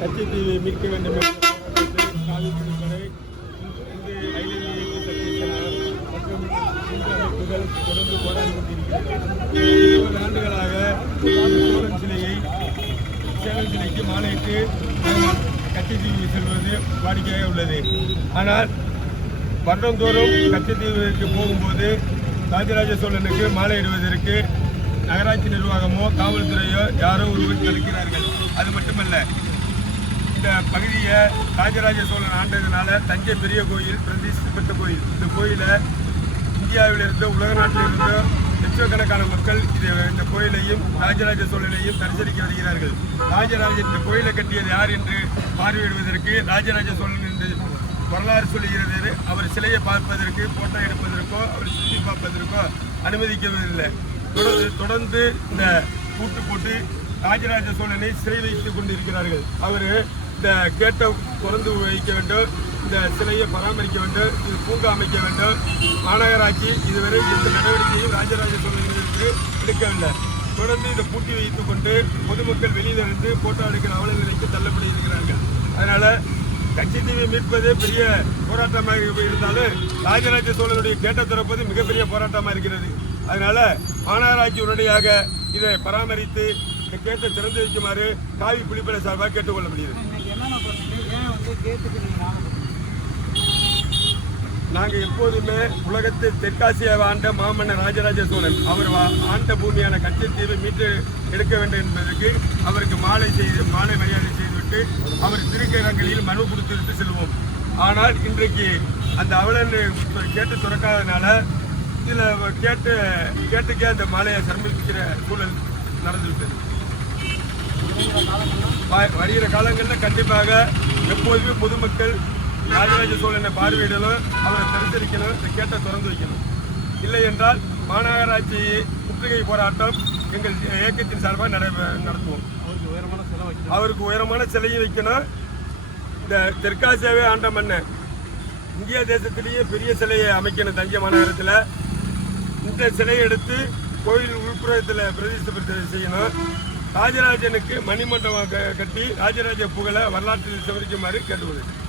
கச்சத்தீவை மீட்க வேண்டும் என்ற போராட்டத்தை காவிரிப்படை இந்து ரயில்வே மற்றும் இந்து அமைப்புகள் தொடர்ந்து போராடி கொண்டிருக்கிறது. 20 ஆண்டுகளாக சோழன் சிலைக்கு மாலையிட்டு கச்சத்தீவு செல்வது வாடிக்கையாக உள்ளது. ஆனால் வருடந்தோறும் கச்சத்தீவுக்கு போகும்போது ராஜராஜ சோழனுக்கு மாலையிடுவதற்கு நகராட்சி நிர்வாகமோ காவல்துறையோ யாரோ ஒருவர் தடுக்கிறார்கள். அது மட்டுமல்ல, இந்த பகுதியை ராஜராஜ சோழன் ஆண்டதுனால தஞ்சை பெரிய கோயில் பிரதிஷ்டை பெற்ற கோயில். இந்த கோயிலை இந்தியாவிலிருந்து உலக நாட்டிலிருந்து லட்சக்கணக்கான மக்கள் இந்த கோயிலையும் ராஜராஜ சோழனையும் தரிசனிக்க வருகிறார்கள். இந்த கோயிலை கட்டியது யார் என்று பார்வையிடுவதற்கு ராஜராஜ சோழன் என்று வரலாறு சொல்லுகிறது. அவர் சிலையை பார்ப்பதற்கு, போட்டோ எடுப்பதற்கோ, அவர் சுற்றி பார்ப்பதற்கோ அனுமதிக்கவில்லை. தொடர்ந்து இந்த கூட்டு போட்டு ராஜராஜ சோழனை சிறை வைத்துக் கொண்டிருக்கிறார்கள். அவர் இந்த கேட்டை திறந்து வைக்க வேண்டும், இந்த சிலையை பராமரிக்க வேண்டும், இது பூங்கா அமைக்க வேண்டும். மாநகராட்சி இதுவரை எந்த நடவடிக்கையும் ராஜராஜ சோழனுக்கு எடுக்கவில்லை. தொடர்ந்து இதை பூட்டி வைத்துக் கொண்டு பொதுமக்கள் வெளியிலிருந்து போட்டோ எடுக்கிற அவல நிலைக்கு தள்ளப்படி இருக்கிறார்கள். அதனால் கச்சத்தீவை மீட்பதே பெரிய போராட்டமாக இருந்தாலும் ராஜராஜ சோழனுடைய கேட்டை திறப்பது மிகப்பெரிய போராட்டமாக இருக்கிறது. அதனால மாநகராட்சி உடனடியாக இதை பராமரித்து இந்த கேட்டை திறந்து வைக்குமாறு காவி புலிப்படை சார்பாக கேட்டுக்கொள்ளப்படுகிறது. நாங்கள் எப்போதுமே உலகத்தை தெற்காசியாவை ஆண்ட மாமன்னர் ராஜராஜ சோழன் அவர் ஆண்ட பூமியான கச்சத்தீவை மீட்டு எடுக்க வேண்டும் என்பதற்கு அவருக்கு மாலை மரியாதை செய்துவிட்டு அவர் திருக்கரங்களில் மனு கொடுத்துவிட்டு செல்வோம். ஆனால் இன்றைக்கு அந்த அவலன் கேட்டு துறக்காதனால இதில் கேட்டுக்கே அந்த மாலையை சமர்ப்பிக்கிற சூழல் நடந்துவிட்டது. வருகிற காலங்களில் கண்டிப்பாக எப்போதுமே பொதுமக்கள் ராஜராஜ சோழனை பார்வையிடணும், அவரை தரிசனிக்கணும், இந்த கேட்டை திறந்து வைக்கணும். இல்லை என்றால் மாநகராட்சி முற்றுகை போராட்டம் எங்கள் இயக்கத்தின் சார்பாக நடத்துவோம். அவருக்கு உயரமான சிலையை வைக்கணும். இந்த தெற்காசியாவே ஆண்ட மன்னன் இந்தியா தேசத்திலேயே பெரிய சிலையை அமைக்கணும். தஞ்சை மாநகரத்தில் இந்த சிலையை எடுத்து கோயில் உள்புறத்தில் பிரதிஷ்டை செய்யணும். ராஜராஜனுக்கு மணிமண்டபம் கட்டி ராஜராஜ புகழை வரலாற்றில் சிவரிக்குமாறு கேட்டுக்கொள்கிறேன்.